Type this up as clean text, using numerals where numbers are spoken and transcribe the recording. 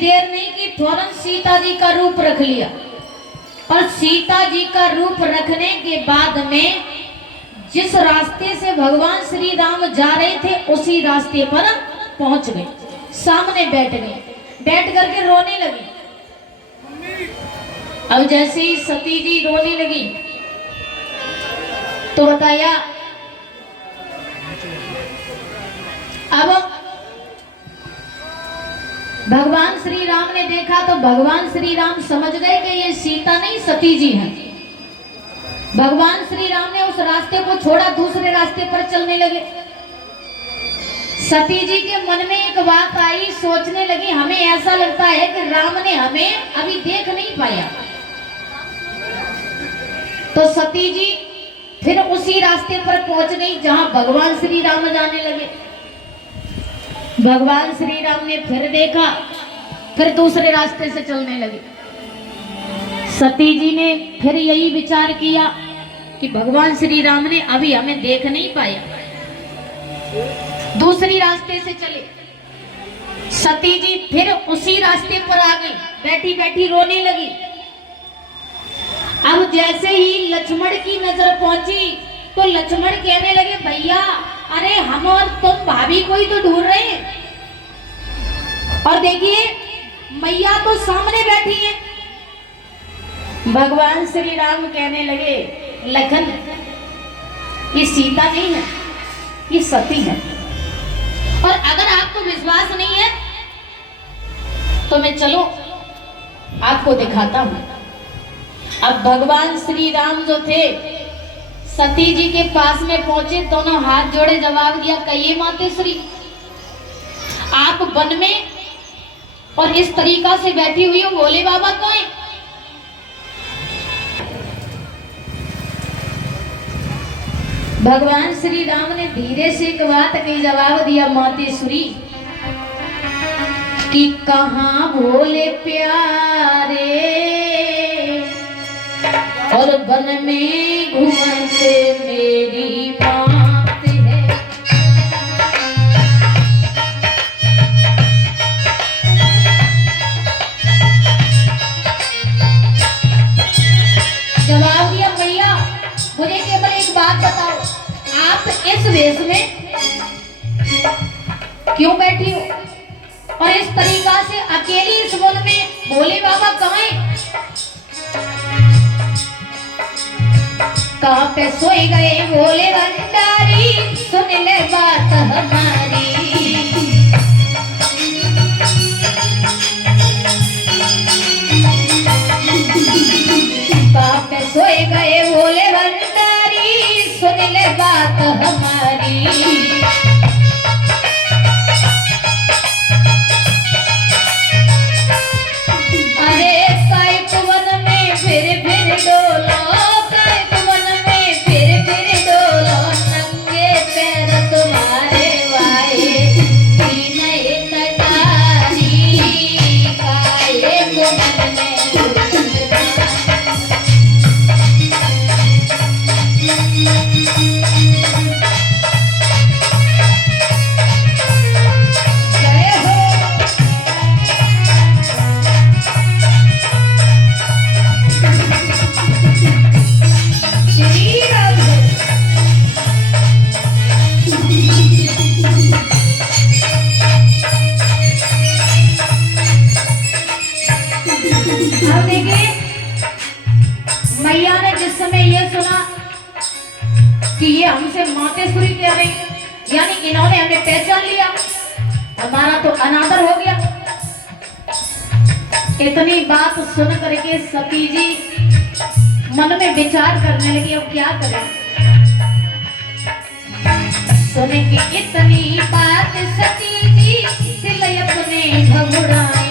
देर नहीं की, फौरन सीता जी का रूप रख लिया। और सीता जी का रूप रखने के बाद में जिस रास्ते से भगवान श्री राम जा रहे थे उसी रास्ते पर पहुंच गए, सामने बैठ गए, बैठ करके रोने लगी। अब जैसे ही सती जी रोने लगी तो बताया, अब भगवान श्री राम ने देखा तो भगवान श्री राम समझ गए कि ये सीता नहीं सती जी हैं। भगवान श्री राम ने उस रास्ते को छोड़ा, दूसरे रास्ते पर चलने लगे। सती जी के मन में एक बात आई, सोचने लगी हमें ऐसा लगता है कि राम ने हमें अभी देख नहीं पाया। तो सती जी फिर उसी रास्ते पर पहुंच गई जहां भगवान श्री राम जाने लगे। भगवान श्री राम ने फिर देखा, फिर दूसरे रास्ते से चलने लगे। सती जी ने फिर यही विचार किया कि भगवान श्री राम ने अभी हमें देख नहीं पाया, दूसरी रास्ते से चले। सती जी फिर उसी रास्ते पर आ गई, बैठी बैठी रोने लगी। अब जैसे ही लक्ष्मण की नजर पहुंची तो लक्ष्मण कहने लगे, भैया अरे हम और तुम भाभी को ही तो ढूंढ रहे हैं, और देखिए मैया तो सामने बैठी है। भगवान श्री राम कहने लगे, लखन ये सीता नहीं है, ये सती है। और अगर आपको विश्वास नहीं है तो मैं चलो आपको दिखाता हूं। अब भगवान श्री राम जो थे सती जी के पास में पहुंचे, दोनों हाथ जोड़े जवाब दिया, कहिए मातेश्वरी आप वन में और इस तरीका से बैठी हुई हो, भोले बाबा कौन है? भगवान श्री राम ने धीरे से एक बात कही, जवाब दिया, मातेश्वरी कि कहाँ भोले प्यारे और वन में घूमते मेरी मात है। जवाब दिया, भैया मुझे केवल एक बात बताओ, आप इस वेश में क्यों बैठी हो और इस तरीका से अकेली इस वन में, भोले बाबा कहाँ हैं? कहाँ पे सोए गए भोले भंडारी, सुन ले बात हमारी। कहाँ पे सोए गए भोले भंडारी, सुन ले बात हमारी। अरे कैत वन में फिर डोलो, कैत वन में फिर डोलो, नंगे पैर तुम्हारे वाए नए तगारी, काये को मन में मैया ने जिस समय ये सुना कि ये हमसे मातेश्वरी कह रही, यानी इन्होंने हमें पहचान लिया, हमारा तो अनादर हो गया। इतनी बात सुन करके सती जी मन में विचार करने लगी, अब क्या करें। सुन के इतनी बात सती जी दिल अपने घबराए,